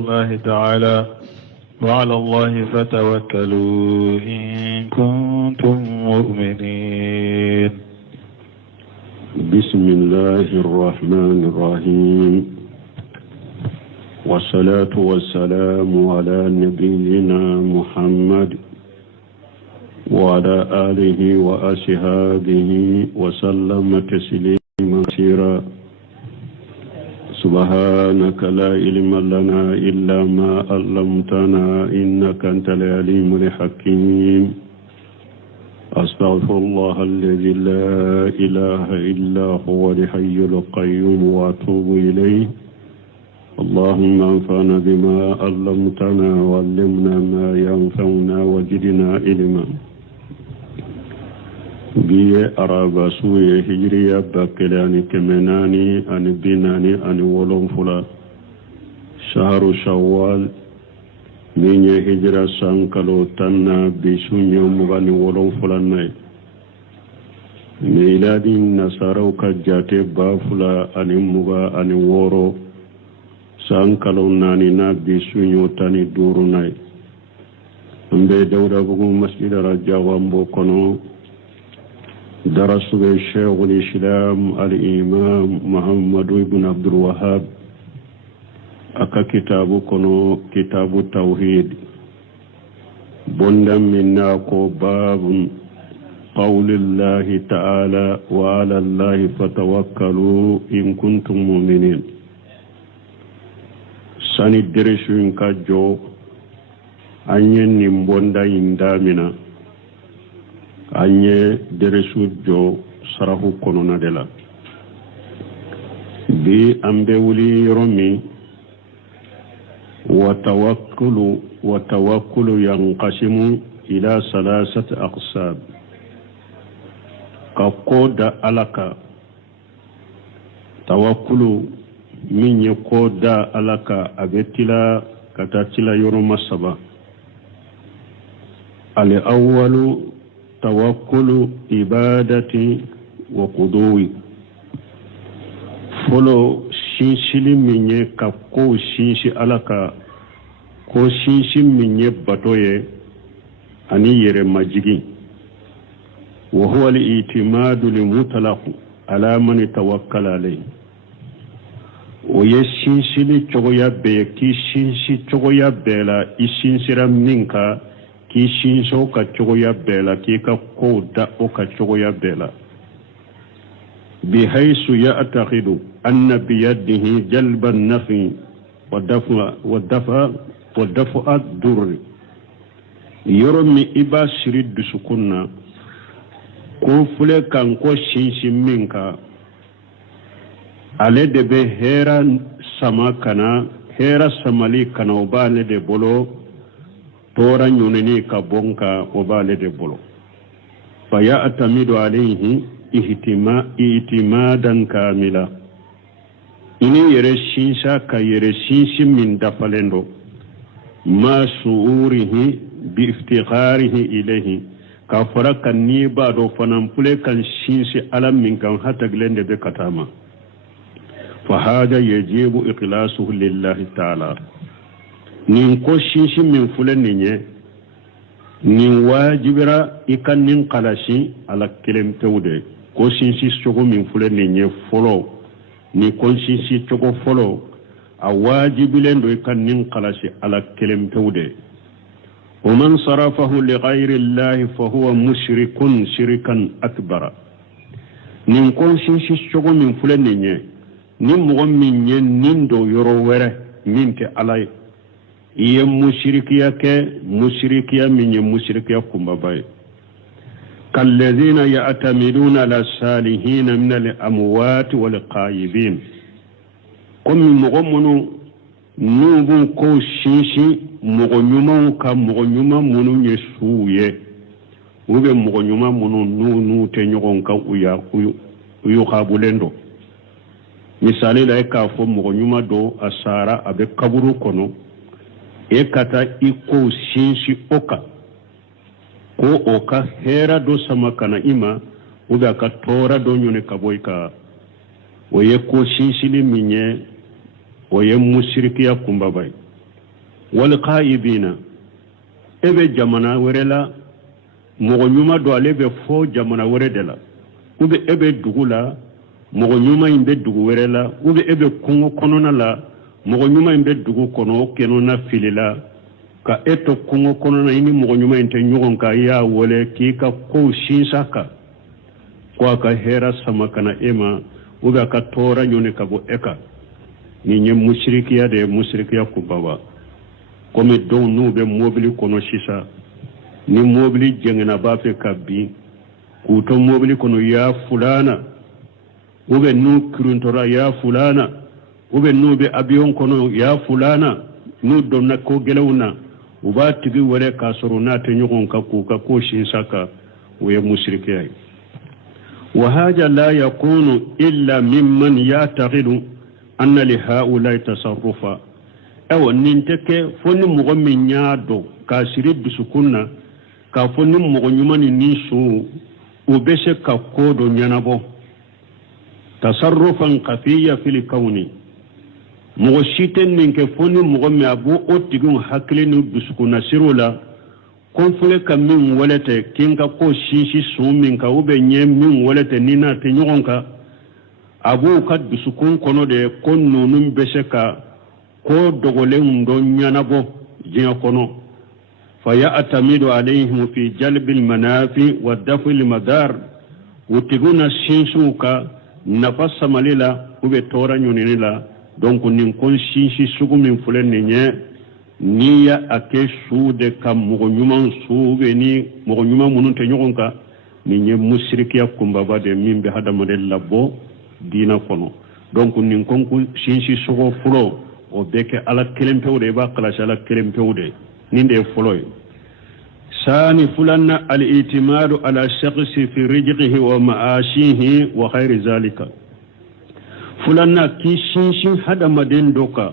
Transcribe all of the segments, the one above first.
الله تعالى وعلى الله فتوكلوا إن كنتم مؤمنين. بسم الله الرحمن الرحيم، والصلاة والسلام على نبينا محمد وعلى آله وأصحابه وسلم تسليما كثيرا. سبحانك لا علم لنا إلا ما علمتنا إنك أنت العليم الحكيم. أستغفر الله الذي لا إله إلا هو الحي القيوم وأتوب إليه. اللهم انفعنا بما علمتنا وعلمنا ما ينفعنا وزدنا علما. biye araba suye hijriya bakele ani kemenani ani binani ani wolonfula shaharu shawwal minye hijra sankalo tanna bisunyo mugani wolonfula nay miladi nasarau kajate bafula ani muga ani woro sankalo nani na bisunyo tani duru nay mbe dawda bugu masjid rajawambo kono درس الشيخ الإسلام الإمام محمد بن عبد الوهاب أكا كتاب التوحيد بندم مناكو باب قول الله تعالى وعلى الله فتوكلوا إن كنتم مؤمنين. ساني درسون كجو أنين نمبوندا إندامنا anye deresu jo sarahu konona de la bi ambe wuli romi wa tawakkulu yanqasimu ila salasati aqsab. ka koda alaka tawakkulu min ye koda alaka abetila katatila yoro masaba. al awwalu tawakkulu ibadati wa quduwi. folo shinshili minye ka ko shinshi alaka ko shinshi minye batoye ani yere majigi. wa huwa al-i'timadu li-mutlaq ala man tawakkala alayhi. o ye shinshili cogoya be ki shinshi cogoya bela ishinsira minka ki shinsho ka cogoya bela ki ka koda o ka cogoya bela bihaysu ya'taqidu anna biyadihi jalba an-nafi wa dafa ad-durr. yoromi iba shirid sukunna ko fule kan ko shinshi minka ale de be hera samali kana obale de bolo tora nyuneni ka bonka obale de bolo fa ya'tamidu alayhi ihtimadan kamila. ini yere shinsha ka yere shinshi min dafalendo ma suurihi bi iftikharihi ilayhi ka faraka ni ba do fanan pule kan shinshi alam min kan hataglende be katama. fa hada yajibu ikhlasuhu lillahi ta'ala. nin ko shinshi min fulen ninye nin wajibira ikan nin kalashi ala kelem tewde ko shinshi chogo min fulen ninye folo ni ko shinshi chogo folo a wajibilen do ikan nin kalashi ala kelem tewde. ومن صرفه لغير الله فهو مشرك شركا أكبر. nin ko shinshi chogo min fulen ninye nin mo min yen nin do yoro were min ke alay iye mushrikiya min ye mushrikiya kumbabay. kalladhina ya'tamiduna ala salihina min al-amwat wal qayyibin. comme mogo munu nubu ko shinshi mogo nyuma ka mogo nyuma munu ye suye ube mogo nyuma munu nu te nyogon ka uyu khabulendo. misali la ka fo mogo nyuma do asara abe kaburu kono e kata iko shinshi oka ko oka hera do sama kana ima uda ka tora do nyone kaboika oye ko shinshili minye oye mushrikiya kumbabai. wal qaibina ebe jamana werela mogo nyuma do ale be fo jamana were de la ube ebe dugula mogo nyuma imbe dugu werela ube ebe kungo konona la mogo nyuma imbe dugu kono kenona filila ka eto kungo konona ini mogo nyuma inte nyugon ka ya wole ki ka ko shinsaka kwa ka hera samakana ema ube ka tora nyone ka bo eka ni nye mushrikiya de mushrikiya kubawa kome don nube mobili kono shisa ni mobili jengena bafe kabbi kuto mobili kono ya fulana ube nu kiruntora ya fulana ube nube abiyon kono ya fulana nu donna ko gelawna uba tigi wore ka soro na te nyogon ka ko shinsaka we mushrikiya wa haja la yakunu illa mimman yataqidu anna li haula tasarrufa aw ninteke fonni mogo min nyaado ka siri dusukunna ka fonni mogo nyumani ni su ubese ka kodo nyanabo tasarrufan qafiya fil kauni mogo shiten ninke fonni mogo me abu otigun haklinu dusukunna sirula konfule ka min walete kinka ko shishi sumin ka ube nye min walete nina te nyogonka abu ka dusukun kono de kon nunun bese ka ko dogolen do nyanabo jiya kono fa ya'tamidu alayhim fi jalb al manafi wa daf al madar utiguna shinsuka nafasa malila ube tora nyonela donc nin kon shinshi sugu min fulen nye niya ake suude kam mogo nyuman suube ni mogo nyuman munun te nyogonka ni nye musrikiya kumbaba de mimbe hadamade labbo dina kono donc nin konku shinshi sugo fulo o beke ala kelempewde ba kalash ala kelempewde ninde fuloy sani fulanna al itimadu ala shakhsi fi rijqihi wa ma'ashihi wa khairi zalika fulanna ki shinshi hadamaden doka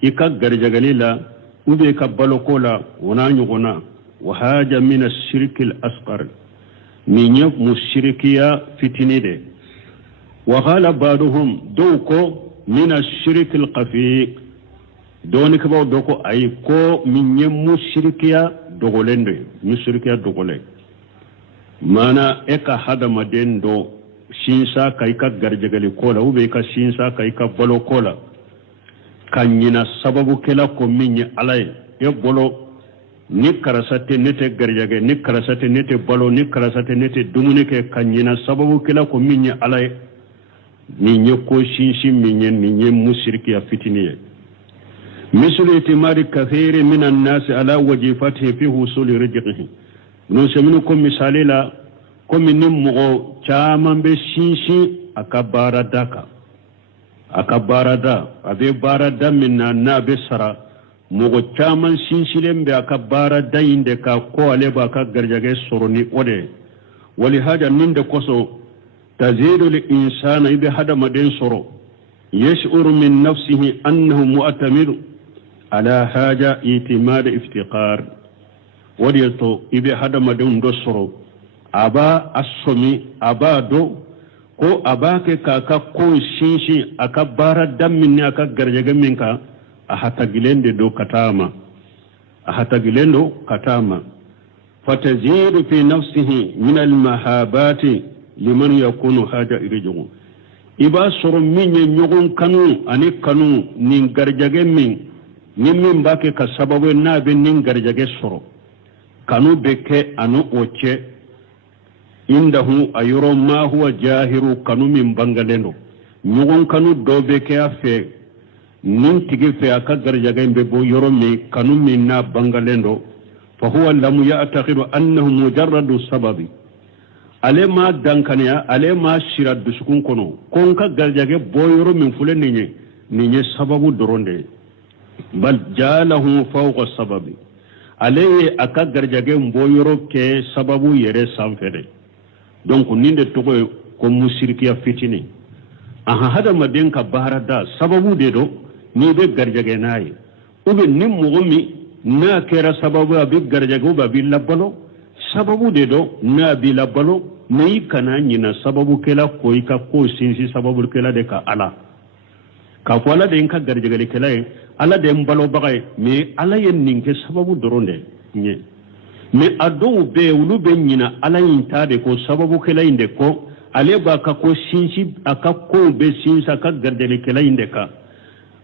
ika garjagalila ube ka balokola wana nyugona wa haja min ash-shirk al-asghar min mushrikiya fitinide wa qala ba'dhum dawko min ash-shirk al-qafi doni ka doko ay ko min mushrikiya dogolende mushrikiya dogole mana eka hadama dendo shinsa kai ka garjagali kola ube ka shinsa kai ka balokola kanyina sababu kela ko minye alay e bolo ni karasate nete garjage ni karasate nete balo ni karasate nete dumunike kanyina sababu kela ko minye alay ni nye ko shinshi minye ni nye mushriki ya fitiniye mislu itimari kathiri minan nasi ala wajifatihi fi husuli rizqihi no seminu ko misalila ko minim mo chamambe shinshi akabara daka akabarada abe barada minna na be sara mogo chaman shinshilen be akabarada inde ka ko ale ba ka garjage soroni ode wali haja ninde koso tazidu lil insana ibe hada maden soro yash'uru min nafsihi annahu mu'tamir ala haja itimad iftiqar wadi to ibe hada maden do soro aba asomi aba do ko abake kaka ko shinshi aka bara dammin aka garjaga minka a hatagilende do katama fatazidu fi nafsihi min al mahabati liman yakunu haja irjugu iba soro minye nyogon kanu ani kanu nin garjage min bake ka sababu na be nin garjage soro kanu beke anu oche indahu ayuro ma huwa jahiru kanu min bangalendo nyogon kanu dobe ke afe nin tigi fe aka garjaga be bo yoro mi kanu min na bangalendo fa huwa lam ya'taqidu annahu mujarradu sababi alema dankania alema shirad sukun kono kon ka garjage bo yoro min fulen ninye sababu doronde bal jalahu fawqa sababi ale aka garjage bo yoro ke sababu yere sanfede donc ninde togo ko musirkiya fitini aha hada maden ka barada sababu de do ni be garjage nayi ube nim mugumi na kera sababu abi garjage ba bi labalo sababu de do na bi labalo mai kana nyina sababu kela ko ika ko sinsi sababu kela de ka ala ka kwala de inka garjage kela ala de mbalo bagay mais ala yen ninke sababu doronde nye mais ado be ulu be nyina ala yintade ko sababu kala inde ko ale ba ka ko sinsi aka ko be sinsa ka gardele kala inde ka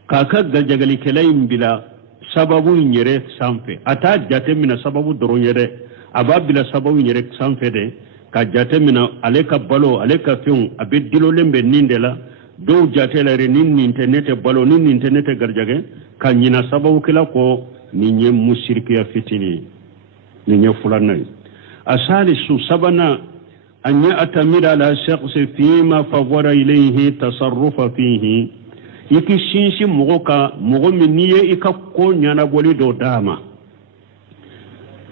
garjagali kala imbila sababu nyere sanfe ata jate mina sababu doron yere ababila sababu nyere sanfe de ka jate mina ale ka balo ale ka fiun abe dilo lembe nindela do jate la re nin internet balo nin internet garjage ka nyina sababu kala ko ni nye musirkiya fitini ni nye fulana asali su sabana an ya'tamira ala shakhsi fima favara ilayhi tasarrufa fihi iki sinsi mogo min niye ika ko nyana boli do dama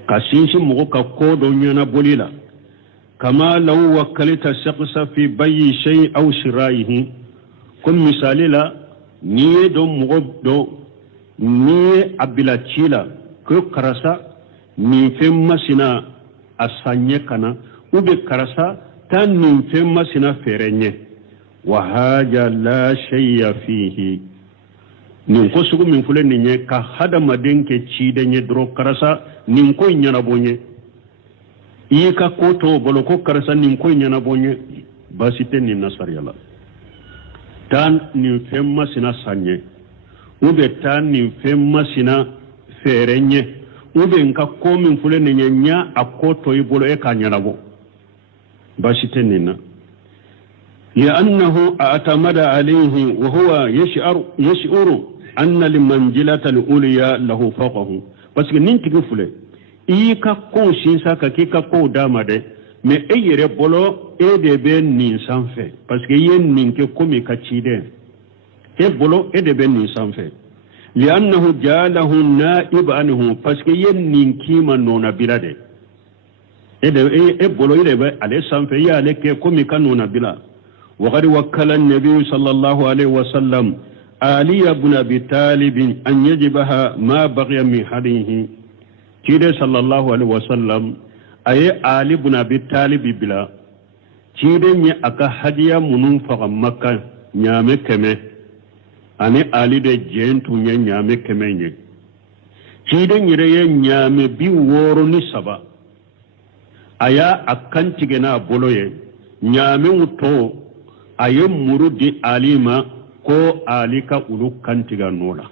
ka sinsi mogo ka ko do nyana boli la kama law wakkalta shakhsa fi bayyi shay aw shiraihi kum misali la niye do mogo do niye abila chila ko karasa ni femma sina asanye kana ube karasa tan ni femma sina ferenye وهذا لا شيء فيه nin ko sugu min fulen ni nye ka hada maden ke chide nye dro karasa nin ko nyana bonye yi ka ko to bolo ko karasa nin ko nyana bonye basite ni nasar yala tan nin femma sina sanye ube tan nin femma sina ferenye ube nka ko min fulen ni nya akoto yi bolo e ka nyana bo basite ni na لأنه اعتمد عليه وهو يشعر أن المنزلة الأولياء له فوقه بس ننتقل فله إيكا كون سينسا كيكا كو دامده mais e yere bolo e de be nin sanfɛ parce que yen nin ke komi ka ciden e bolo e de be nin sanfɛ li'annahu ja'alahu na'ib anhu parce que yen nin kima nona bilade e bolo ire be ale sanfɛ ya ale ke komi ka nona bila وقد وكل النبي صلى الله عليه وسلم علي بن أبي طالب أن يجبها ما بقي من حديه كده صلى الله عليه وسلم أي علي بن أبي طالب بلا كده ني أكا هدية منفق مكة نيامي كمي أني علي دي جنتو نيامي كمي كده ني نيامي بي وروني سبا أيا أكان تيجنا بولوي نيامي وطو aye muru di alima ko alika ulu kantiga nola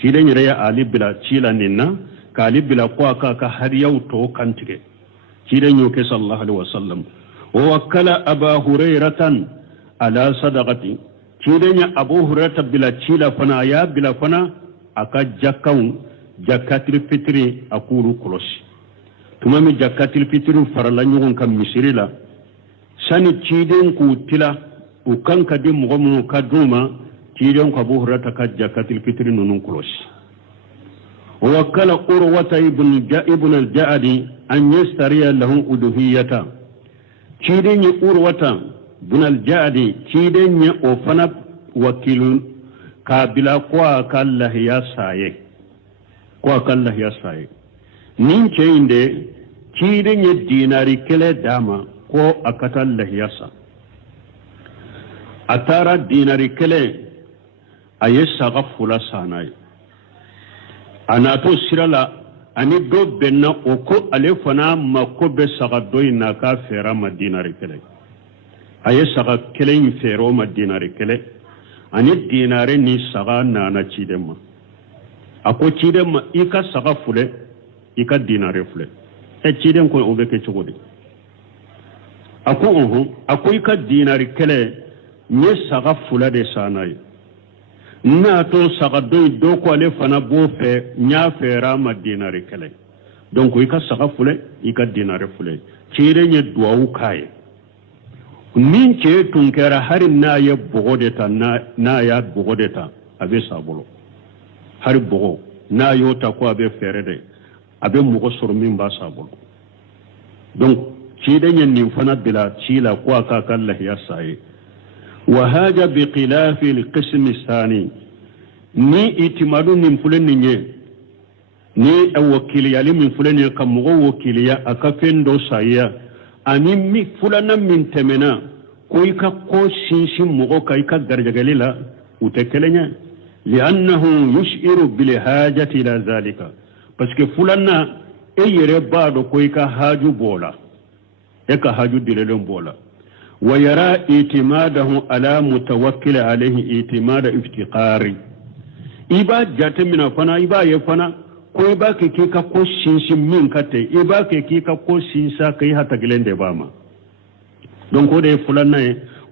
cide nyere ya ali bila cila ninna ka ali bila ko aka ka har yau to kantige cide nyoke sallallahu alaihi wasallam wa wakala aba hurairatan ala sadaqati cide nya abu hurairata bila cila fana ya bila fana aka jakkaw jakatil fitri akuru kulosi tumami jakatil fitri farala nyugon kam misirila sani ciden ku tila u kan ka di mɔgɔ minnu ka d'u ma ciden ku abu hurata ka jakatil fitri ninnu kɔlɔsi wa kala urwata ibn al-ja'di an yastariya lahu uduhiyata ciden ye urwata ibn al-ja'di ciden ye o fana wakilun ka bila ko aka lahiya saye nin ce inde ciden ye dinari kele dama ko akata lahiyasa atara dinari kele aye saga fula sanay anato sirala ani do benna o ko ale fana mako be saga doyna ka fera ma dinari kele aye saga kele in fero ma dinari kele ani dinare ni saga nana cidema ako cidema ika saga fule ika dinare fule e ciden ko o be ke cogodi ako ika dinari kele nye saga fula de sanay na to saga do ko ale fana bo fe nya fera ma dinari kele donc ika saga fule ika dinari fule cire nye duawu kaye min ce tunkera hari na ye bogodeta na ya bogodeta abe sabolo hari bogo na yota ko abe ferede abe mugo sormin ba sabolo donc cidenye nin fana bila cila ko aka kallah ya saye wa haja bi khilaf al qism thani ni itimadu nin fulani nye ni awakili yali min fulani kam mo wakiliya aka fendo saye ani mi fulana min temena ko ika ko sinsi mo ka ika garjagalila ute kelenya لأنه يشعر بالحاجة إلى ذلك باسكو فلان يرى بعض كويكا هاجو بولا يكا هاجو دليلون بولا ويرى اعتماده على متوكل عليه اعتماد افتقاري إبا جات من فنا إبا يفنا كويبا كيكا كو شينشي من كاتي إبا كيكا كو شينشا كي هاتا جلين دي باما دونك ودي فلان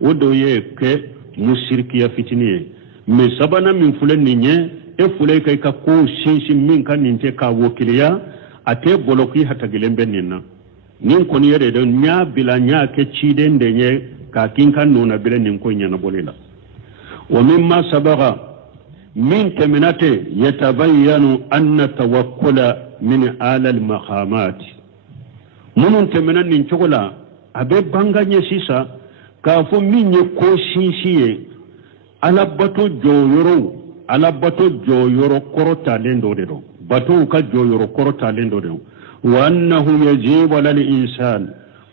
ودو يكي musirkiya fitiniye me sabana min fulen ninye e fulay kay ka ko shinshi min kan ninte ka wokiliya ate boloki hata gilembe ninna nin ko yere don nya bila nya ke ciden de nye ka kin kan nuna bila nin ko nyana bolela wa mimma sabaga min kaminate yatabayyanu anna tawakkula min ala al maqamat munun taminan nin chokola abe banganye sisa ka fo min ye ko sinsiye alabato joyoro korotalen do de do bato ka joyoro korotalen do de wa annahu yajibu lil insan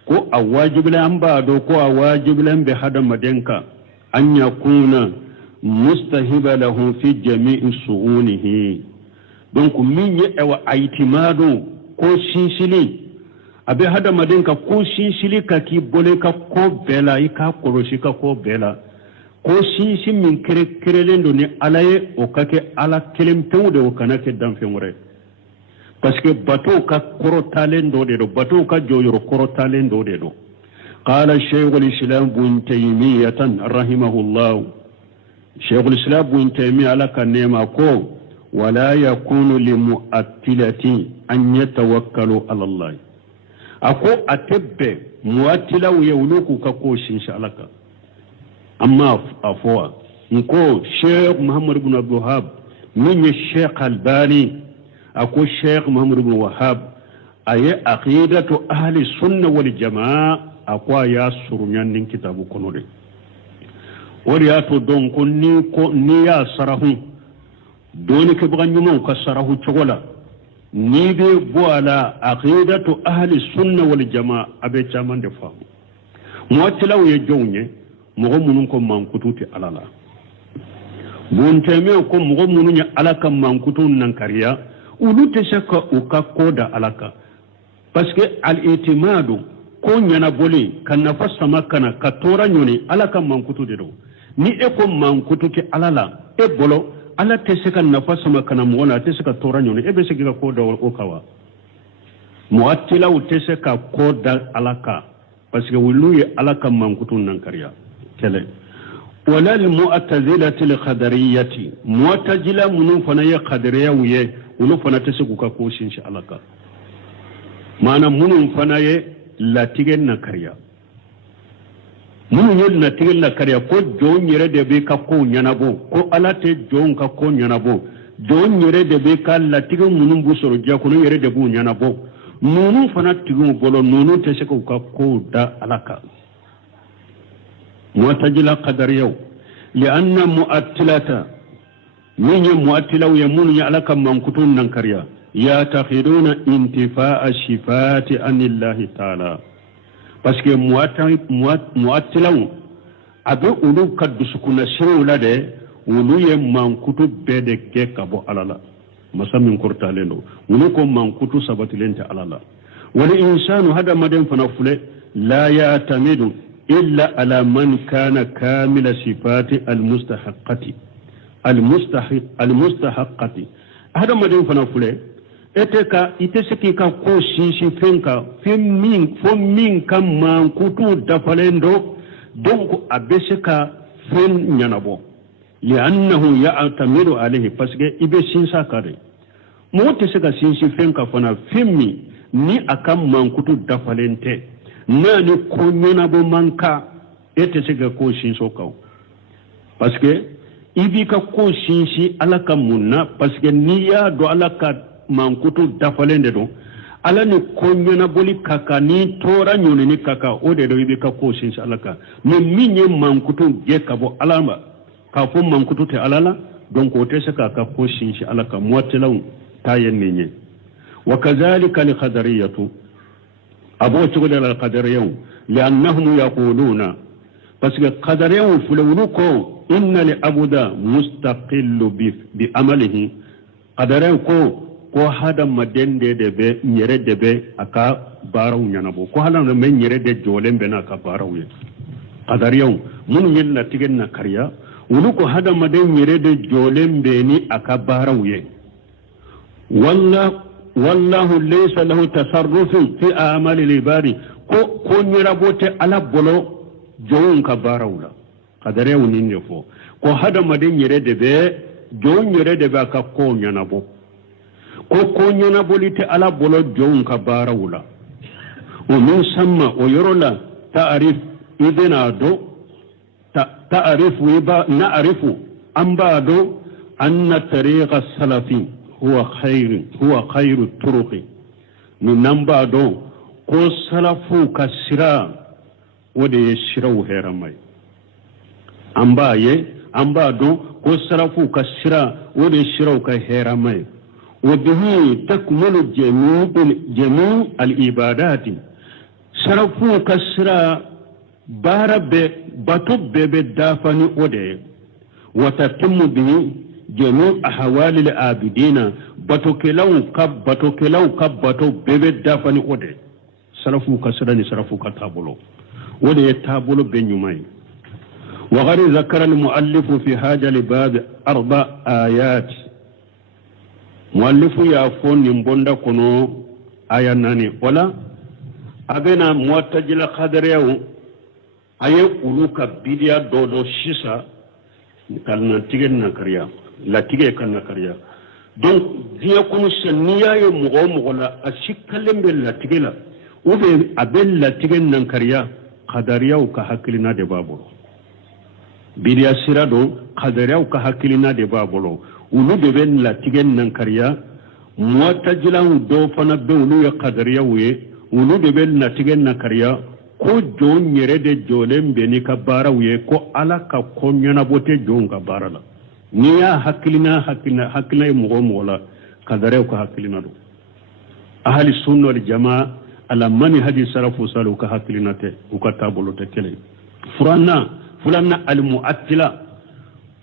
ko awajibul amba do ko awajibul be hada madenka an yakuna mustahiba lahu fi jami'i su'unihi donc min ye ewa aitimado ko sinsili abe hada madenka ko sinsili ka ki bole ka ko bela ika koroshi ka ko bela ko sinsi min kerelendo ni alaye o kake ala kelem tewde o kanake damfemure parce que bato ka koro talendo de do bato ka joyoro koro talendo de do qala shaykh al-islam ibn taymiyah rahimahullah shaykh al-islam ibn taymiyah ala kanema ko wala yakunu limu'attilati an yatawakkalu ala allah ako atebbe muwattilaw yawluku ka ko insha Allah amma afwa nko Sheikh Muhammad ibn Abdul Wahhab min Sheikh Albani ako Sheikh Muhammad ibn Wahhab aye aqidatu ahli sunna wal jamaa akwa ya surunyan nin kitabu kono de wariyato don ko ni ya sarahu doni ke buganyuma ka sarahu chogola ni be boala aqidatu ahli sunna wal jamaa abe chaman de famu muwattilaw ye jownye mogo munun ko mankututi alala bon teme ko mogo munun ya alaka mankutun nan kariya ulu te shaka uka koda alaka parce que al itimadu ko nyana boli kan nafasa makana ka tora nyoni alaka mankutu de do ni e ko mankututi alala e bolo ala te shaka nafasa makana mona te shaka tora nyoni e be shaka koda o kawa muattila te shaka koda alaka parce que wulu ye alaka mankutun nan kariya kele wala al-mu'tazilati al-qadariyati mu'tazila munun fana ya qadariya wiye ulu fana tasiku ka ko shin shi alaka mana munun fana ye latigen na kariya munun ye latigen na kariya ko jon yere de be ka ko nyanabo ko alate jon ka ko nyanabo jon yere de be ka latigen munun bu soro ja ko yere de bu nyanabo munun fana tigu bolo nunu tasiku ka ko da alaka معتزلة قدريو لأن مؤتلة من مؤتلة يمون يعلك من كتون ننكريا يعتقدون انتفاء الشفاة عن الله تعالى parce que مؤتلة أبو أولو كد سكونا سيرو لدي أولو يمان كتو بيدي كيكابو على مسا من كورتالينو أولو كو من كتو سبتلين على والإنسان هذا مدين فنفله لا يعتمد إلا على من كان كامل صفات المستحقة هذا ما دين فنفله eteka iteseki ka ko sisi fenka min kam man kutu dafalendo donc abeseka fen nyanabo li'annahu ya'tamiru alayhi parce que ibe sinsa kare mo teseka sisi fenka fana femmi ni akam man kutu dafalente nani ko nyanabo manka eteseka ko sinso kaw parce que ibi ka ko sisi alaka munna parce que niya do alaka mankutu dafalende do ala ni konyana boli kaka ni tora nyone ni kaka ode do ibe ka ko shinsa alaka ni minye mankutu ge kabo alama ka fo mankutu te alala donc o tese ka ko shinsa alaka muwatelaw tayen ninye wa kadhalika li qadariyatu abo chugula al qadariyun li'annahum yaquluna parce que qadarew fulawnu ko inna li abuda mustaqillu bi amalihi qadarew ko hada madende de be nyere de be aka baraw nyanabo ko hada me nyere de jolembe na ka baraw ye qadarew mun yella tigen na kariya wulu ko hada maden nyere de jolembe ni aka baraw ye wallahu laysa lahu tasarrufun fi a'mali al-ibadi ko nyera bote ala bolo jowun ka barawla qadarew ninne fo ko hada maden nyere de be jowun nyere de be aka ko nyanabo ko nyanabo lite ala bolo jowun ka barawla o min samma o yorola ta'rif idina do ta'rifu iba na'rifu amba do anna tariqa salafi huwa khairu turuqi nu namba do ko salafu kasira wode shiraw heramai amba do ko salafu kasira wode shiraw ka heramai وبه تكمل جميع العبادات salafu kasira بارب بطب بالدافن ودي وتتم به جميع أحوال العابدين بطوكلو كب بالدافن ودي سلفو كسرني سلفو كتابلو ودي تابلو بنيومي وغير ذكر المؤلف في هذا الباب 4 آيات مؤلف يافون نمبوندا كنو آية ناني ولا أبنا معتجل قدريو aye ulu ka bidia dodo shisa kalna tige na kariya la tige kan na kariya donc dia kunu seniya ye mugo la ashikalembe la tige la ube abel la tige na kariya qadariya ka hakilina de babolo bidia sirado qadariya ka hakilina de babolo ulu de ben la tige na kariya mu'tazila do fana be ulu ya qadariya we ulu de ben la tige na kariya ko jon nyere de jolem beni ka bara wuye ko ala ka konyana bote jon ka bara la ni ya hakilina mugo la kadare ko hakilina do ahli sunna wal jamaa ala mani hadi salafu salu ka hakilina te ka tabolo te kele fulanna al mu'attila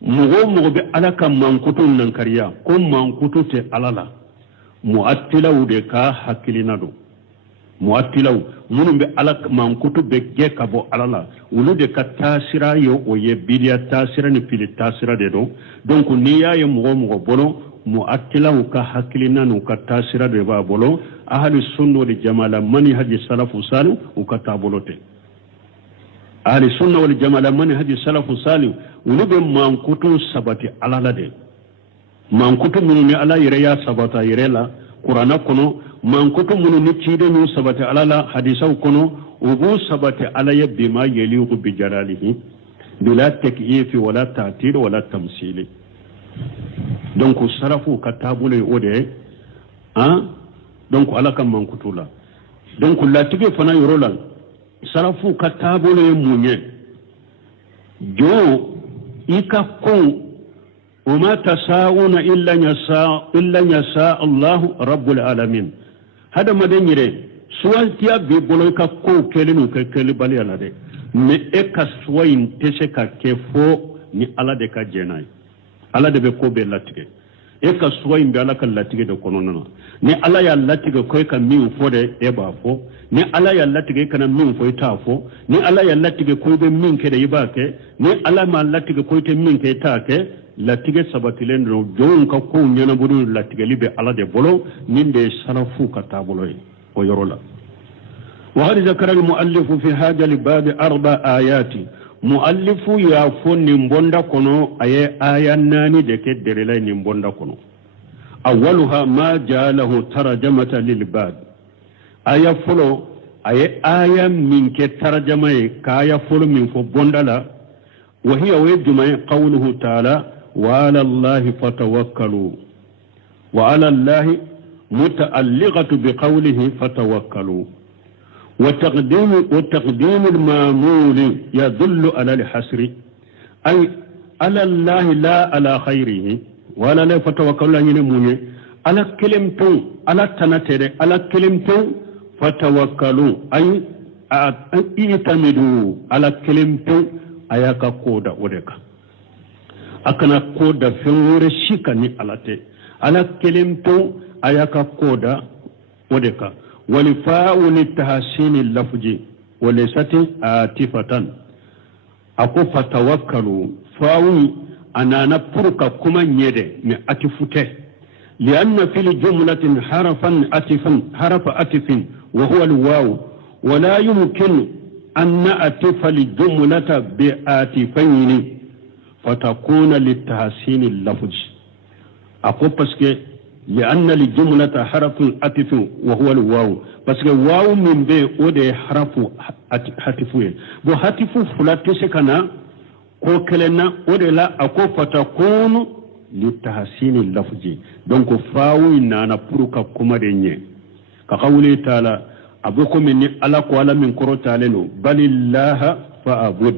mugo be ala ka mankutu nan kariya ko mankutu te alala mu'attila de ka hakilina do mu'attilaw munum be ala mankutu be ge kabo alala wulu de ka tasira yo o ye bidia tasira ni fili tasira de do donc ni ya ye mugo bolo mu'attilaw ka hakilina no ka tasira de ba bolo ahli sunna wal jamaa mani hadi salafu salu u ka tabolote ahli sunna wal jamaa mani hadi salafu salu wulu be mankutu sabati alala de mankutu munum ala yire ya sabata yire la qur'ana kono mankutu munu ni cide nu sabati alala hadisa kono ubu sabati alaya bima yaliqu bi jalalihi bila takyif wala ta'til wala tamsil donc sarafu katabule ode donc ala kam mankutu la donc la tige fana yorola sarafu katabule munye jo ika ko وما تساءون إلا يشاء الله رب العالمين هذا ما دنيره سؤال تيا بيبولوكا كو كلمة كلمة بالي على ده مئك سوين تشكا كفو ni ala de ka jenay ala de be ko be latige e ka suwayin be ala ka latige de kono nana ni ala ya latige ko ka min fo de e ba fo ni ala ya latige kana min fo ta fo ni ala ya latige ko be min ke de yibake ni ala ma latige ko te min ke ta ke latige sabatilen do jon ka ko nyana buru latige libe ala de bolo ninde sarafu ka tabolo o yorola wa hadi zakara al muallif fi hada al bab 4 ayati muallifu ya fonni mbonda kono aye aya nani de ke derela ni mbonda kono awwaluha ma ja'alahu tarjamatan lil bab aya folo aye aya min ke tarjama e kaya folo min fo bondala wa hiya wajma qawluhu ta'ala wa 'ala allahi fatawakkalu wa 'ala allahi muta'alliqatu biqawlihi fatawakkalu وتقديم المامول يدل على الحسر أي على الله لا على خيره ولا لا فتوكل ينمونه على كلمته على تنتر على كلمته فتوكلوا أي اعتمدوا على كلمته ayaka koda odeka akana koda fenwore shikani alate ala kelempo ayaka koda odeka walifa'u litahsini lafji walaysati atifatan ako fatawakkalu fa'u anana purka kuma nyede me atifute لأن في الجملة حرف أتف وهو الواو ولا يمكن أن نأتف الجملة بآتفين فتكون للتحسين اللفظ أقول بسكي لأن الجملة حرف أتف وهو الواو بسكي واو من بي ودي حرف هاتفوين بو هاتف فلاتسكنا كوكلنا ودي لا أقول فتكون للتحسين اللفظ دونك فاو إننا بروكا كما دينيه كقوله تعالى أبوكم مني ألا قوالا من كرو تعالى بل الله فأعبد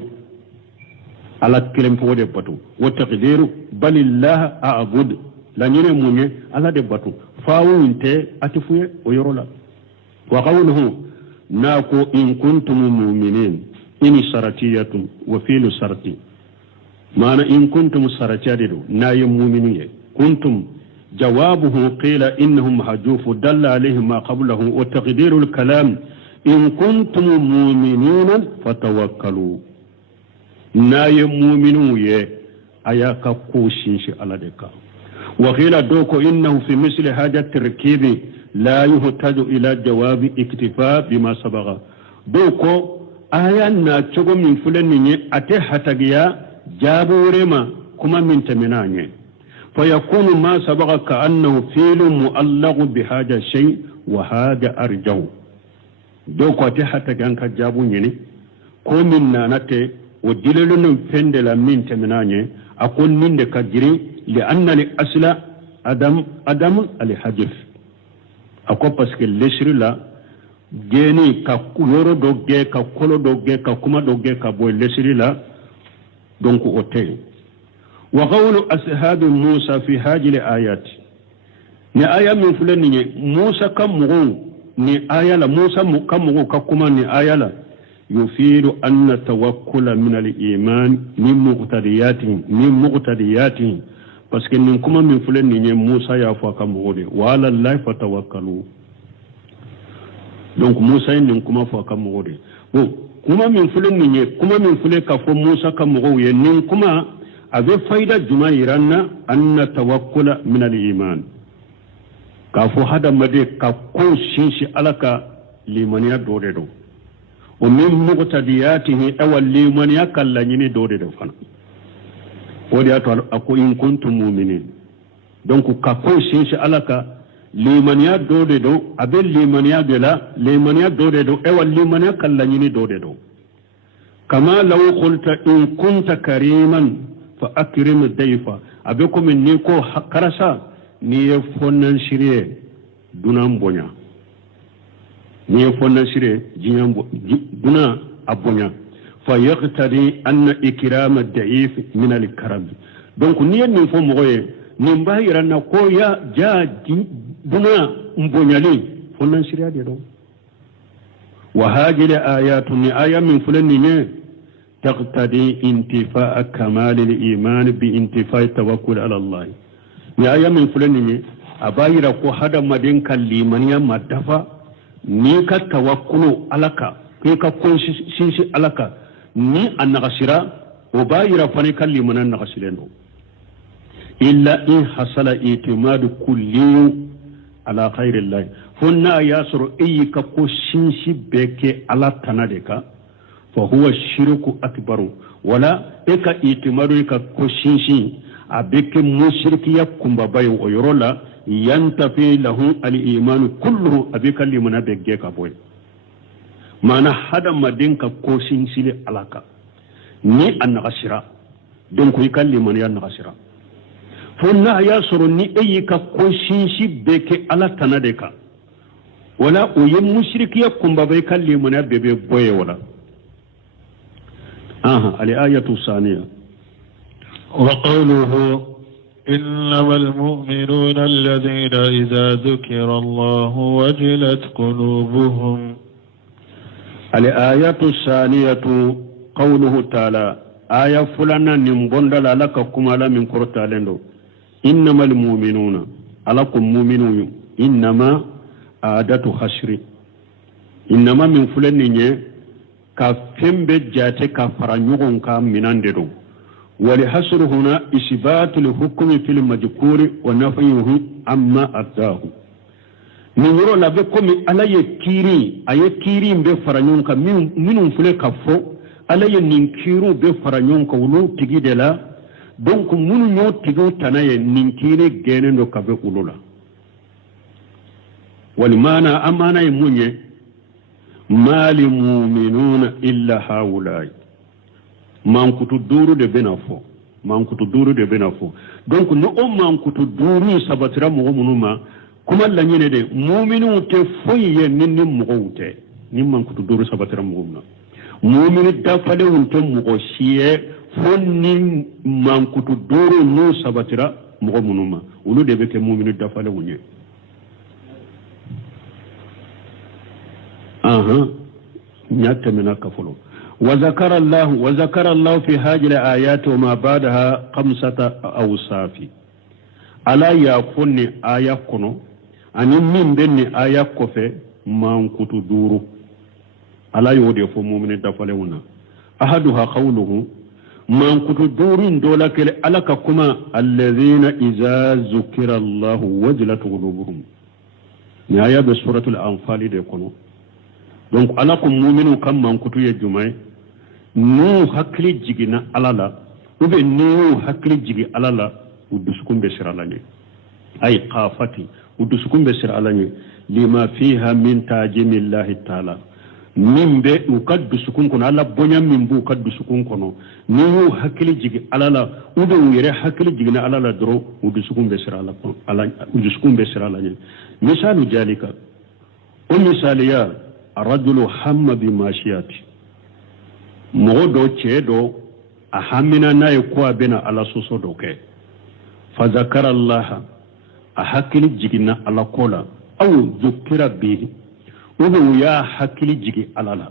على كلمة فوق بطو وتقدير بل الله أعبد لا نرموني على دبطو فاو انت أتفوه ويرولا وقوله ناكو إن كنتم مؤمنين إن سرتية وفيل سرتي معنى إن كنتم سرتية نايم مؤمنين كنتم جوابه قيل إنهم محجوف دل عليه ما قبله وتقدير الكلام إن كنتم مؤمنين فتوكلوا نايم مؤمنون أياك قوشيش على دكا وقيل دوكو إنه في مثل هذا التركيب لا يحتاج إلى جواب اكتفاء بما سبق دوكو آيانا تشغو من فلنيني أتحتاجيا جابوا رما كما من تمناني فيكون ما سبق كأنه فيل مؤلق بهذا الشيء وهذا أرجو دوكو أتحتاج أنك جابوا يني كومنا نتي ودللن فندل من تمناني أقول من كجري لأن الأصل أدم الحجف أقول بسك الليشر لا جيني كيورو دوغي كولو دوغي كوما دوغي كبوي الليشر لا دونك أوتي وقول أصحاب موسى في هذه الآيات ni aya min fulan ni Musa kan mugo ni aya la Musa kan mugo ka kuma ni aya la yufidu anna tawakkula min al-iman min muqtadiyati parce que nin kuma min fulan ni Musa ya fa kan mugo de wala Allah fa tawakkalu donc Musa nin kuma fa kan mugo de bon kuma min fulan ni kuma min fulan ka fo Musa kan mugo ye nin kuma ave faida juma iranna anna tawakkula min al-iman ka fo hada made ka ko shinshi alaka limaniya dode do o min muqtadiyatihi awal limaniya kallanyini dode do fana wodi ato ako in kuntum mu'minin donc ka ko shinshi alaka limaniya dode do abe limaniya de la limaniya dode do awal limaniya kallanyini dode do kama law qulta in kunta kariman fa akrim dayfa abe ko min ni ko karasa ni ye fonnan shirye dunan bonya ni ye fonnan shirye duna abonya fa yaqtadi anna ikram ad-da'if min al-karam donc ni ye fo moye ni mbayira na ko ya ja duna mbonyali fonnan shirye de do wa hadhihi ayatu ni aya min fulani ne taqtadi intifa' kamal al-iman bi intifa' tawakkul ala Allah ni aya min fulani ne a bayira ko hada madin kallimaniya madafa ni ka tawakkulu alaka kai ka kunshi alaka ni annagashira o bayira fani kallimanan nagashireno illa in hasala itimadu kulli ala khairillah funna yasru ayyika ko shinshi beke ala tanadeka fa huwa shirku akbaru wala eka itimadu ka ko shinshi abeke mushrikiya kumba bayo oyorola yantafi lahu al-iman kulluhu abeka limana begge ka boy mana hada madinka ko sinsile alaka ni annashira donc yi kalliman ya annashira fonna ya suruni ayyika ko sinsi beke ala tanadeka wala oyi mushrikiya kumba bay kallimana bebe boye wala al-ayatu thaniya وقوله إنما المؤمنون الذين إذا ذكر الله وجلت قلوبهم الآية الثانية قوله تعالى aya fulana nimbonda la laka kuma la min korta lendo innamal mu'minuna alakum mu'minun innama adatu hasri innama min fulani nye ka fembe jate ka faranyogon ka minande do wali hasru huna isbatu li hukmi fil majkuri wa nafyuhu amma atahu min yoro la be komi alaye kiri be faranyon ka minun fule ka fo alaye ninkiru be faranyon ka wulu tigi de la donc munu nyo tigo tanaye ninkire genendo ka be ulula wal mana amana munye mali mu'minuna illa haulai mankutu duru de benafo donc no o mankutu duru sabatira mo munuma kuma la nyene de mu'minu te foye ninni mo wote ni mankutu duru sabatira mo munuma mu'minu da fale wonto mo shiye fonni mankutu duru no sabatira mo munuma ulu de be ke mu'minu da fale wonye نعتمنا كفلو وذكر الله في هذه الآيات وما بعدها 5 أوصاف ألا يكون آية كنو أن من بين آية كفة ما انكتو دورو ألا يودي فمؤمن دفلونا أحدها قوله ما انكتو دورين دولك ألك كما الذين إذا ذكر الله وجلت قلوبهم نهاية بسورة الأنفال دي كنو donc ala ko mu'minu kam man kutu ye jumay nu hakli jigina alala ube nu hakli jigi alala udusukun be siralanye ay qafati udusukun be siralanye lima fiha min tajimillahi ta'ala nimbe ukadusukun kono ala bonya mimbu ukadusukun kono nu hakli jigi alala ube yere hakli jigina alala dro udusukun be sirala ala udusukun be siralanye misalu jalika o misaliya الرجل هم بماشياتي مغدو تشيدو أهمنا نايكوا بنا على سوسو دوكي فذكر الله أحكي جينا على قولا أو ذكر به وهو يا حكي جيجي على الله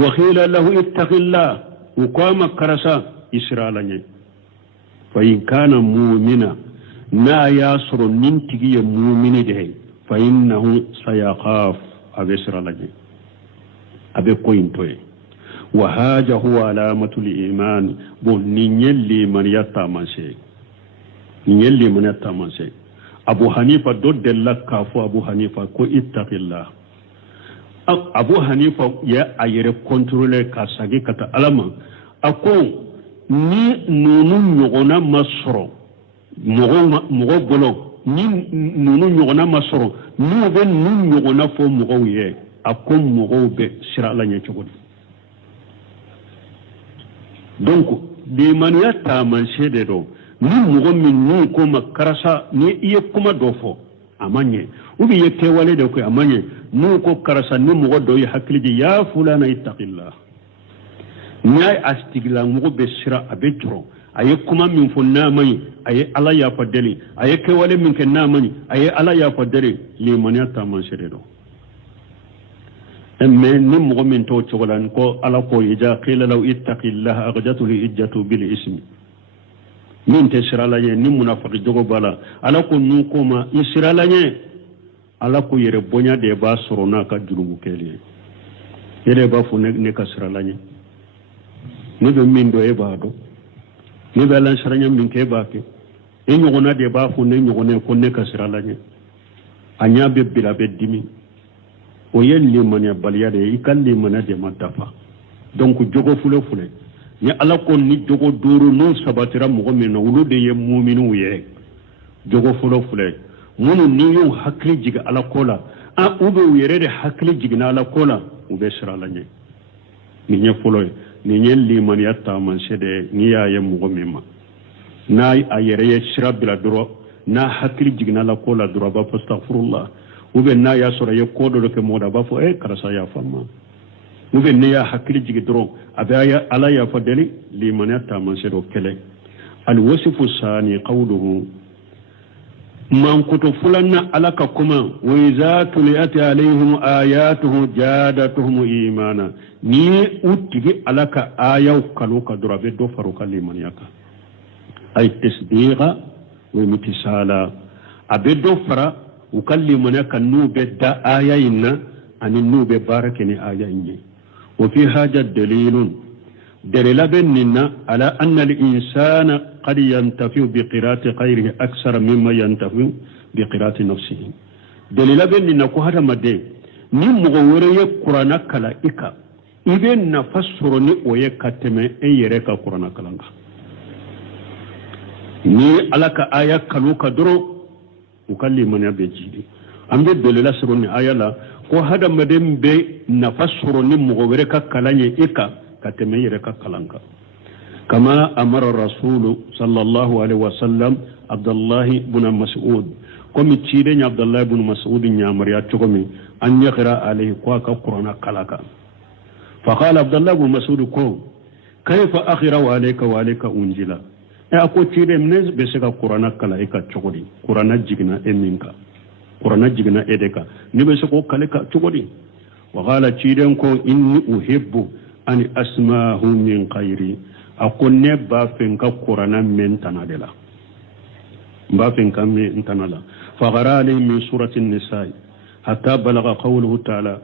وخيل له اتق الله وقام كرسا إسرائيل فإن كان مؤمنا نا ياسر ننتقي مؤمن ده فإنه سيخاف abe siralaje abe koyintoye wa haja huwa alamatul iman bon ninyelli man yattamanse abu hanifa doddella kafu abu hanifa ko ittaqillah abu hanifa ya ayere contrôler ka sagi kata alama ako ni nunu nyogona masoro mogo bolo ni nunu nyogona masoro nu be nu nyogona fo mogo ye akom mogo be sira la nya chogodi donc de maniya ta man shede do ni mogo min ni ko makarasa ni iye kuma do fo amanye ubi ye tewale de ko amanye nu ko karasa ni mogo do ye hakliji ya fulana ittaqillah nyay astigla mogo be sira abetro aye kuma min fo namani aye ala ya fadeli aye kewale min ke namani aye ala ya fadeli limaniya ta man shede do emme ni mogo min to chogolan ko ala ko ija qila law ittaqillaha aghjatu li ijjatu bil ismi min te siralanye ni munafiqi jogo bala ala ko nu ko ma isiralanye ala ko yere bonya de ba sorona ka jurubu kele yere ba fu ne ka siralanye no do min do e ba do ni be lan sharanya min ke ba ke e nyogona de ba fu ne nyogone ko ne ka siralanye anya be bila be dimi o yelli mania baliyade ikalli mana de matafa donc jogo fule ni ala ko ni jogo duru no sabatira mo min wulu de ye mu'minu ye jogo fule munu ni yo hakli jiga ala kola a ube yere de hakli jiga ala kola ube siralanye ni nye fulo ni nye limani atta man shede ni ya ye mo mimma na ayere ye shirabila duro na hakli jiga ala kola duro ba astaghfirullah ube na ya sora ye kodo ke moda ba fo karasa ya fama ube ne ya hakili jigi dron abaya ala ya fadeli liman yatta man sedo kele al wasifu sani qawluhu man kutu fulanna alaka kuma wa iza tuliyat alaihim ayatuhu jadatuhum imana ni utigi alaka ayaw kaluka durabe do faruka liman yaka ay tasdiqa wa imtisala abedo fara ukalliman yaka nube da ayayna ani nube barakani ayayni wa fi haja dalilun دليل بيننا على أن الإنسان قد ينتفع بقراءة غيره أكثر مما ينتفع بقراءة نفسه دليل بيننا كهذا مدى ni mugawere ye qur'ana kala ika ibe nafasoro ni oye kateme yere ka qur'ana kalanga ni alaka aya kaluka doro ukalliman ya bejidi ambe dalila soro ni aya la ko hada made be nafasoro ni mugawere ka kalanye ika kateme yere ka kalanga kama amara rasul sallallahu alaihi wasallam abdullah ibn mas'ud komi cide nya abdullah ibn mas'ud nya mariya chokomi an yaqra alaihi kwa ka qur'ana kalaka fa qala abdullah ibn mas'ud ko kayfa akhira wa alayka unjila ako cide mnes be se ka qur'ana kala e ka chokodi qur'ana jigna eminka qur'ana jigna edeka ni be se ko kaleka chokodi wa qala cide ko inni uhibbu an asma'ahu min khairi akonne ba fen ka qur'ana men tanadela ba fen ka men tanala fa qara'ali min surati an-nisa hatta balagha qawluhu ta'ala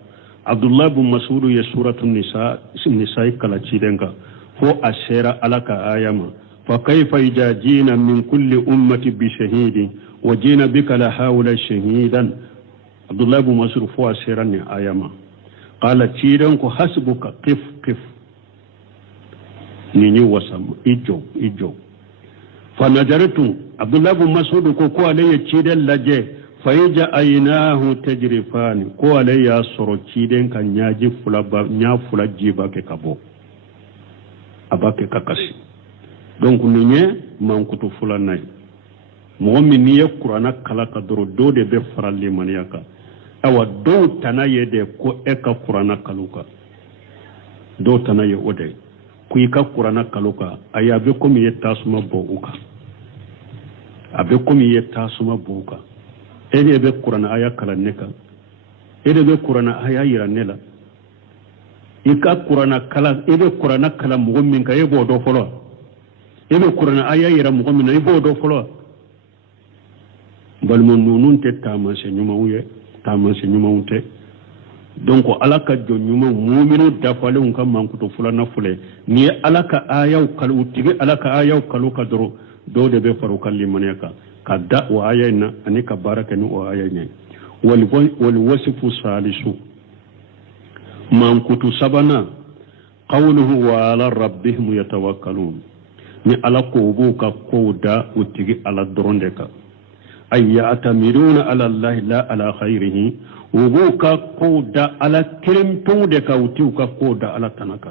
abdullah ibn mas'ud ya suratu an-nisa kala cidenga fo ashera alaka ayama fa kayfa yajina min kulli ummati bi shahidin wa jina bika la hawla shahidan abdullah ibn mas'ud fo ashera ni ayama qala ciiden ko hasbuka qif ni wasam ijo fa najaratu abdullah ibn mas'ud ko alayya ciiden laje fa yaja aynahu tajrifan ko alayya soro ciiden kan nyaaji fula jiba ke kabo abake kakasi donc ninye mankutu fula nay mo min ni qur'ana kala ka doro do de be farali maniyaka awa do tanaye de ko eka qur'ana kaluka do tanaye ode ku ika qur'ana kaluka aya be ko mi yetasuma boguka abe ko mi yetasuma boguka ede be qur'ana aya kala neka ede be qur'ana aya yiranela ika qur'ana kala ede qur'ana kala mo min ka yebo do folo ede qur'ana aya yira mo min yebo do folo bal mon nunun te tama se nyuma uye tama se nyuma unte donc alaka jo nyuma mu'minu dafale un kam mankuto fulana fule ni alaka ayaw kal utigi alaka ayaw kaluka doro do de be faru kalli maneka kadda wa ayina anika baraka ni wa ayina wal wasifu salisu mankutu sabana qawluhu wa ala rabbihim yatawakkalun ni alako buka koda utigi ala dorondeka ay ya'tamiruna ala allah la ala khairihi wubuka koda ala kirimtu de ka utiuka koda ala tanaka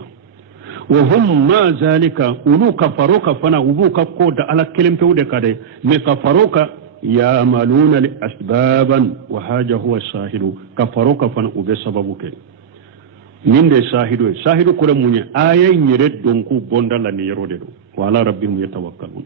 wa hum ma zalika ulu kafaruka fana wubuka koda ala kirimtu de kade me kafaruka ya'maluna li asbaban wa haja huwa shahidu kafaruka fana ube sababuke ninde shahidu kore munye ayay nyere donku bondala ni yerode do wala rabbihum yatawakkalun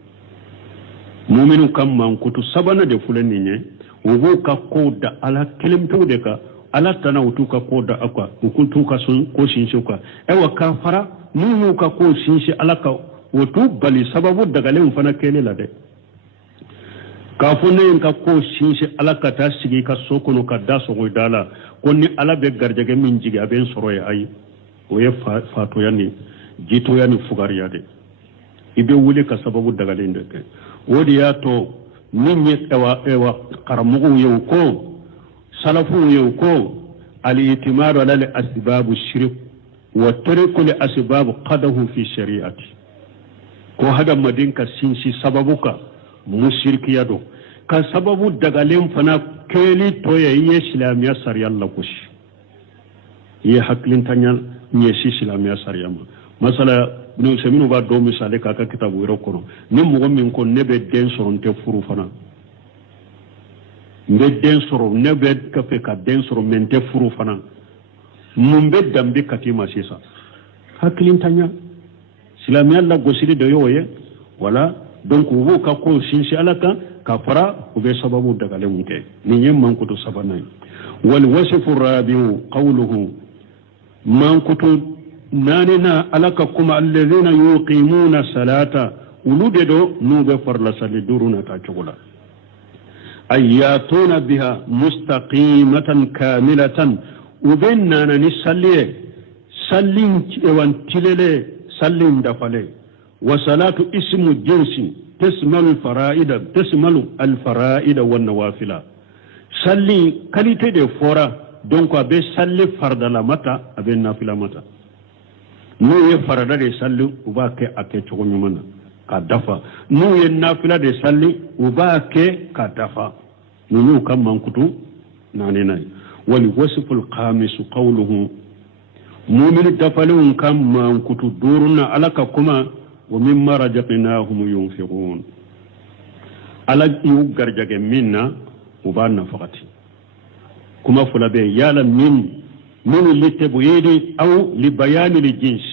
mu'minu kam man kutu sabana de fulani nye ubu ka koda ala kelimtu de ka ala tana utuka koda akwa ukutuka sun ko shinshuka ewa kafara nuhu ka ko shinshi alaka wutu bali sababu daga len fana kele lade kafune ka ko shinshi alaka ta sigi ka sokono ka daso goidala konni ala be garjage min jigi aben soro ya ay o ye fato yani jito yani fugariya de ibe wuli ka sababu daga len de ke wodi ya to min ye ewa karamugu yew ko salafu yew ko al-i'timadu ala al-asbab ash-shirk wa tarku al-asbab qadahu fi shari'ati ko hada madinka sinsi sababuka mushriki yado ka sababu daga len fana keli to ye islamiya sariya Allah kushi ye haklin tanyal ye islamiya sariya masala no seminu ba do misale ka kitabu wero kono ni mo min ko nebe den soronte furu fana nbe den soro nebe ka fe ka den soro mente furu fana mumbe dambe katima sisa haklin tanya islamiya Allah gosiri do yoye wala donc wo ka ko sinsi alaka كفرا وبسبب دغالمك ني من كتو سبناي والوصف الرابع قوله من كتو ناننا ألككم الذين يقيمون الصلاة ولودو نوب فرلا سالي دورنا تاچولا أياتون بها مستقيمة كاملة وبيننا نسلي سلين وان تللي سلين دفلي وصلاة اسم الجنس تشمل الفرائد والنوافل سلي كاليتي دي فورا دونك أبي سلي فرد لمتا أبي نافلة متا نو يفرد دي سلي وباكي أكي چغني منا كدفا نو ينافلة دي سلي وباكي كدفا نو كم منكتو نانيناي والوصف الخامس قوله مؤمن دفلون كم منكتو دورنا على كما ومما رزقناهم ينفقون على يوغر جاك منا وبان فقط كما فلابي يالا من اللي تبويدي او لبيان الجنس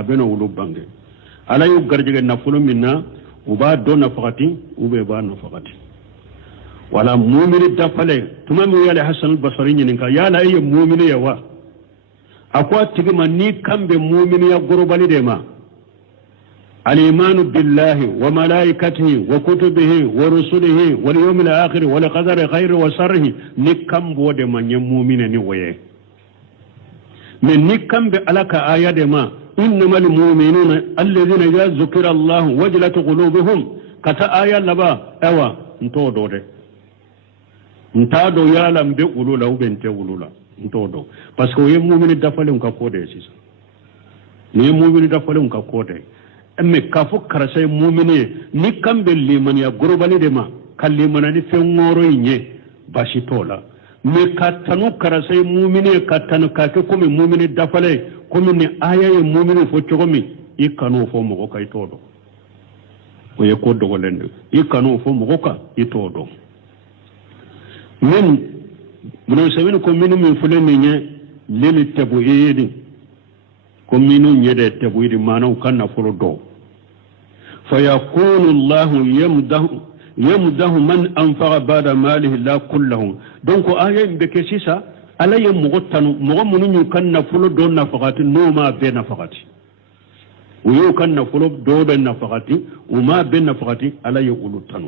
ابنا ولوبانغ على يوغر جاك نفلو منا وبا دون فقط وبان فقط ولا مؤمن دفله تمام يالا حسن البصري نكا يالا اي مؤمن يوا اكو تيغما ني كامبه مؤمن يا غروبالي ديما الإيمان بالله وملائكته وكتبه ورسله واليوم الآخر والقدر خير وشره نكم بود من يمؤمن نويه من نكم بألك آيات ما إنما المؤمنون الذين إذا ذكر الله وجلت قلوبهم كتا آية لبا أوا انتو ده انتادو يالم بقلولا وبنت قلولا انتو دو بس كو يمؤمن دفلهم كقوده سيسا يمؤمن دفلهم كقوده emme kafu karasay mu'mini ni kambe limani ya gorobali de ma kallimana ni fengoro inye bashi tola me katanu karasay mu'mini katanu kake komi mu'mini dafale komi ni aya ye mu'mini fo chogomi ikanu fo mo kay todo o ye ko dogo lende ikanu fo mo ka itodo men muno sabin ko min fulani nye lili tabuidi ko minu nyede tabuidi manaw kanna folo do فيكون الله يمده من أنفق بعد ماله لا كله دونك آية بكسيسا على يمغتن مغمن يكن نفلو دون نفقات نوما بين نفقات ويكن نفلو دون نفقات وما بين نفقات على يقولتن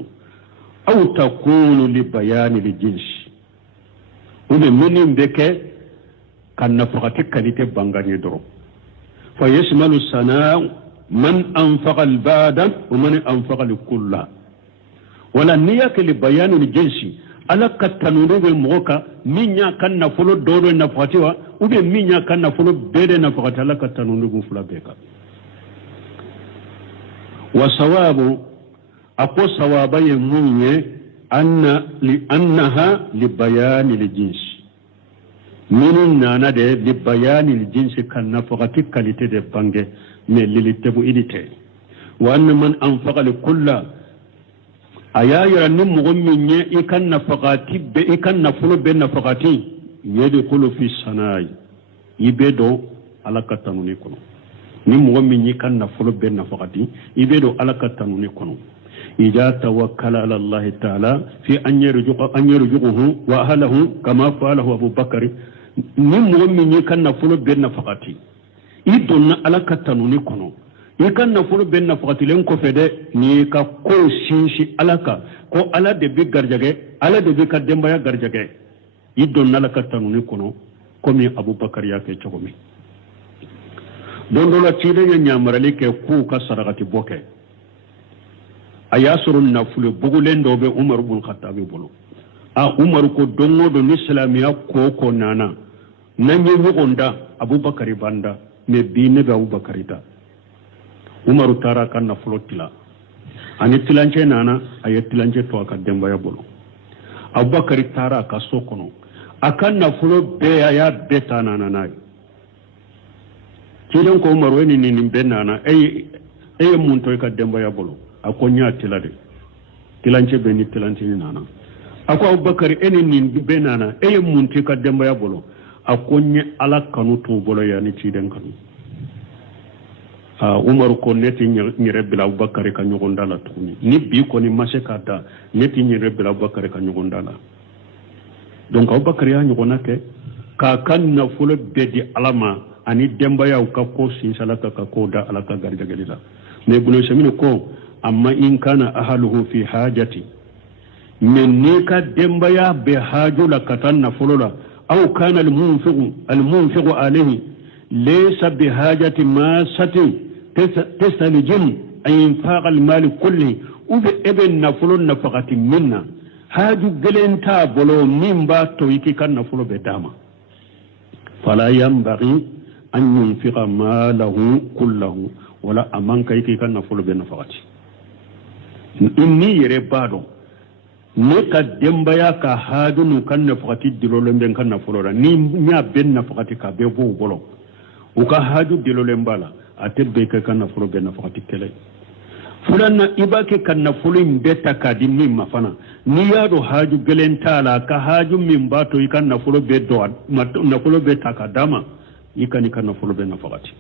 أو تكون لبيان الجنس ومن بك كان نفقات كاليتي بانغاني درو فيشمل السناء من أنفق البادن ومن أنفق الكل ولا نياك لبيان الجنس على كتنورو بالموكا مين كان نفلو دورو نفقاتيوا وبي مين كان نفلو بيد نفقات على كتنورو بفلا بيكا وصواب أقو صوابي مني لأنها لبيان الجنس من نانا دي لبيان الجنس كان نفقاتي كاليتي دي بانجي mais lilitebu idite wa anna man anfaqa likulla ayayira nim mu'minye ikan nafaqati be ikan nafulo be nafaqati yadkhulu fi sanai ibedo alakatanuni kono nim mu'minye kan nafulo be nafaqati ibedo alakatanuni kono ida tawakkala ala allah ta'ala fi an yarzuquhu wa ahlihi kama fa'alahu abu bakr nim mu'minye kan nafulo be nafaqati idonna alaka tanuni kono ikan nafulu ben nafaqatilen ko fede ni ka ko sinsi alaka ko ala de bi garjage ala de bi kademba ya garjage idonna alaka tanuni kono komi abubakar ya ke chogomi dondola tide nya nyamarali ke ku ka sarakati boke ayasuru nafulu bugulen do be umar ibn khattab bolo a umar ko dongo do islamiya ko nana nanyi gonda abubakar banda me bine be abubakar ita umaru tara kan na flotila ani tilance nana ay tilance to aka demba ya bolo abubakar tara ka sokono akan na flo be ya beta nana nay kidan ko umaru ni ni be nana ay mun to ka demba ya bolo akonya tilade tilance be ni tilance ni nana ako abubakar eni ni be nana ay mun to ka demba ya bolo akonye ala kanu to bolo ya ni tiden kanu umaru ko neti ñere bila abubakar ka ñogondala tuguni ni bi koni mase ka da neti ñere bila abubakar ka ñogondala donc abubakar ya ñogona ke ka kan nafolo bedi alama ani dembayaw ka ko sinsalaka ka ko da alaka garjagelila mais bulo semine ko amma in kana ahluhu fi hajati men ni ka dembaya be hajula katan nafolo la aw kana al-munfiqu alayhi laysa bi hajati ma sati تستلجم أن ينفاق المال كله وبإبن نفلو نفقة منا هاجو قلن تابلو من باتو يكي كان نفلو بداما فلا ينبغي أن ينفق ماله كله ولا أمانك يكي كان نفلو بنفقة إني يربادو نكا دمبايا كهاجو نكان نفقة دلولن بن كان نفلو ni nya ben nafaqati ka be bo bolo uka haju dilolen bala atebbe ke kan nafolo be nafaqati kele fulanna ibake kan nafolo mbeta kadi min mafana ni yado haju gelentala ka haju min bato ikan nafolo be do nafolo be takadama ikani kan nafolo be nafaqati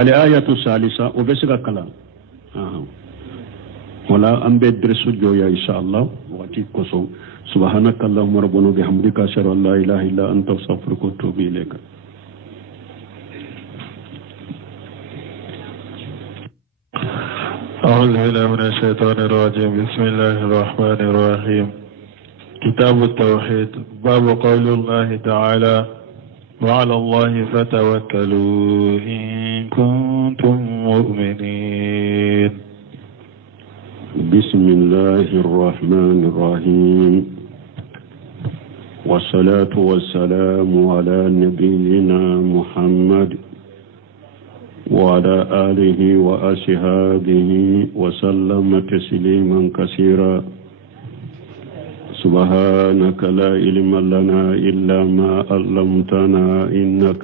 al ayatu salisa obesga kala wala ambe dresu joya inshallah wati koso subhanaka allahumma rabbana bihamdika ashhadu an la ilaha illa anta astaghfiruka wa atubu ilayk أعوذ بالله من الشيطان الرجيم بسم الله الرحمن الرحيم كتاب التوحيد باب قول الله تعالى وعلى الله فتوكلوا إن كنتم مؤمنين بسم الله الرحمن الرحيم والصلاة والسلام على نبينا محمد وعلى آله وأصحابه وسلم تسليما كثيرا سبحانك لا علم لنا إلا ما علمتنا إنك